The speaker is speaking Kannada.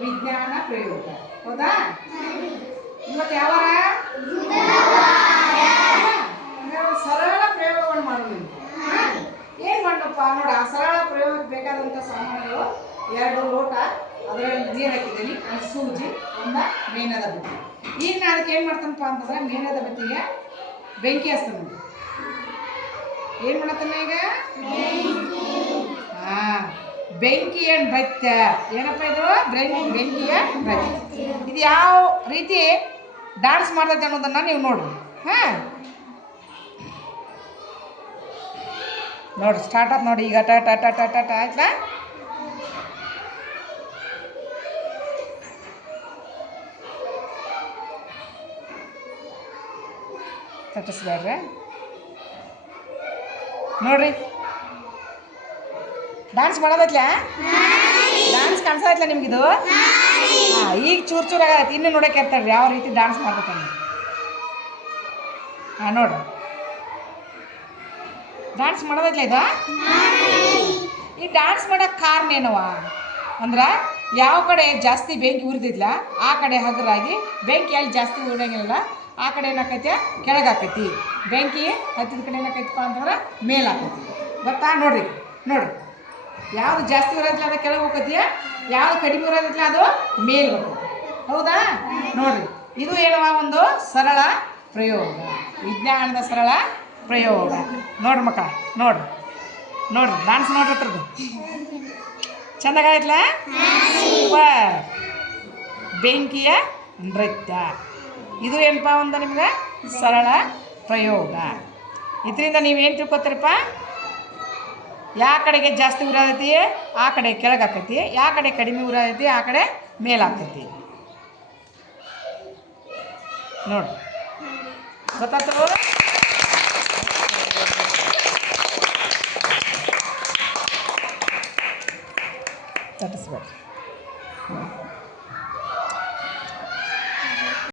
ವಿಜ್ಞಾನ ಪ್ರಯೋಗ. ಹೌದಾ? ಇವತ್ತು ಯಾವಾರ ಸರಳ ಪ್ರಯೋಗವನ್ನು ಮಾಡೋದು. ಏನು ಮಾಡಪ್ಪ ನೋಡ, ಆ ಸರಳ ಪ್ರಯೋಗಕ್ಕೆ ಬೇಕಾದಂಥ ಸಾಮಾನುಗಳು 2 ಲೋಟ, ಅದರಲ್ಲಿ ನೀರು ಹಾಕಿದ್ದೀನಿ, ಒಂದು ಸೂಜಿ, ಒಂದು ಮೇಣದ ಬತ್ತಿ. ಈಗ ನಾನು ಅದಕ್ಕೆ ಏನು ಮಾಡ್ತಾನಪ್ಪ ಅಂತಂದ್ರೆ ಮೇಣದ ಬತ್ತಿಗೆ ಬೆಂಕಿ ಹಚ್ತಾನೆ. ಏನು ಮಾಡತ್ತಾನೆ ಈಗ? ಹಾಂ, ಬೆಂಕಿಯ ನೃತ್ಯ. ಏನಪ್ಪ ಇದು? ಬೆಂಕಿಯ ನೃತ್ಯ. ಇದು ಯಾವ ರೀತಿ ಡ್ಯಾನ್ಸ್ ಮಾಡ್ತೈತೆ ಅನ್ನೋದನ್ನು ನೀವು ನೋಡ್ರಿ. ಹಾಂ, ನೋಡಿ ಸ್ಟಾರ್ಟ್ ಆಯ್ತು ನೋಡಿ ಈಗ. ಟ ಟ ಟ ಟ ಟ ಆಯ್ತಾ? ತಟ್ಟಿಸ್ಬೇಡ್ರಿ ನೋಡ್ರಿ. ಡ್ಯಾನ್ಸ್ ಮಾಡೋದೈತ್ಲ? ಡ್ಯಾನ್ಸ್ ಕಾಣಿಸೋದೈತ್ಲ ನಿಮ್ಗಿದು? ಹಾಂ, ಈಗ ಚೂರು ಚೂರು ಆಗತ್ತೆ. ಇನ್ನೂ ನೋಡೋಕೆ ಇರ್ತಾಳ್ರಿ ಯಾವ ರೀತಿ ಡ್ಯಾನ್ಸ್ ಮಾಡ್ತೈತೆ. ಹಾಂ, ನೋಡ್ರಿ ಡ್ಯಾನ್ಸ್ ಮಾಡೋದೈತ್ಲ ಇದು. ಈ ಡ್ಯಾನ್ಸ್ ಮಾಡೋಕ್ಕೆ ಕಾರಣ ಏನವ ಅಂದ್ರೆ, ಯಾವ ಕಡೆ ಜಾಸ್ತಿ ಬೆಂಕಿ ಉರಿದಿದ್ಲ ಆ ಕಡೆ ಹಗುರಾಗಿ, ಬೆಂಕಿ ಅಲ್ಲಿ ಜಾಸ್ತಿ ಉರಿಯೋಂಗಿಲ್ಲ ಆ ಕಡೆ ಏನಾಕೈತೆ ಕೆಳಗೆ ಹಾಕೈತಿ. ಬೆಂಕಿ ಹತ್ತಿದ ಕಡೆ ಏನಾಕೈತಪ್ಪ ಅಂತಂದ್ರೆ ಮೇಲೆ ಹಾಕೈತಿ. ಗೊತ್ತಾ? ನೋಡ್ರಿ ನೋಡ್ರಿ, ಯಾವುದು ಜಾಸ್ತಿ ಉರೋದಿಲ್ಲ ಅದು ಕೆಳಗೆ ಹೋಗೈತಿ, ಯಾವುದು ಕಡಿಮೆ ಉರೋದಿಲ್ಲ ಅದು ಮೇಲೆ ಹೋಗ್ತೈತಿ. ಹೌದಾ? ನೋಡ್ರಿ, ಇದು ಏನವ ಒಂದು ಸರಳ ಪ್ರಯೋಗ, ವಿಜ್ಞಾನದ ಸರಳ ಪ್ರಯೋಗ. ನೋಡ್ರಿ ಮಕ್ಕಳ, ನೋಡ್ರಿ ನೋಡ್ರಿ ಡ್ಯಾನ್ಸ್ ನೋಡ್ರಿಟ್ರದು ಚೆಂದಾಗೈತ್ಲ? ಸೂಪರ್. ಬೆಂಕಿಯ ನೃತ್ಯ, ಇದು ಏನಪ್ಪ ಒಂದು ನಿಮ್ಗೆ ಸರಳ ಪ್ರಯೋಗ. ಇದರಿಂದ ನೀವೇನು ತಿಳ್ಕೊತೀರಪ್ಪ? ಯಾವ ಕಡೆಗೆ ಜಾಸ್ತಿ ಉರಾದೈತಿ ಆ ಕಡೆ ಕೆಳಗೆ ಹಾಕೈತಿ, ಯಾವ ಕಡೆ ಕಡಿಮೆ ಉರಾದೈತಿ ಆ ಕಡೆ ಮೇಲೆ ಹಾಕೈತಿ. ನೋಡಿ, ಗೊತ್ತಾಯ್ತು? ತಟ್ಟಿಸ್ಬೇಡಿ.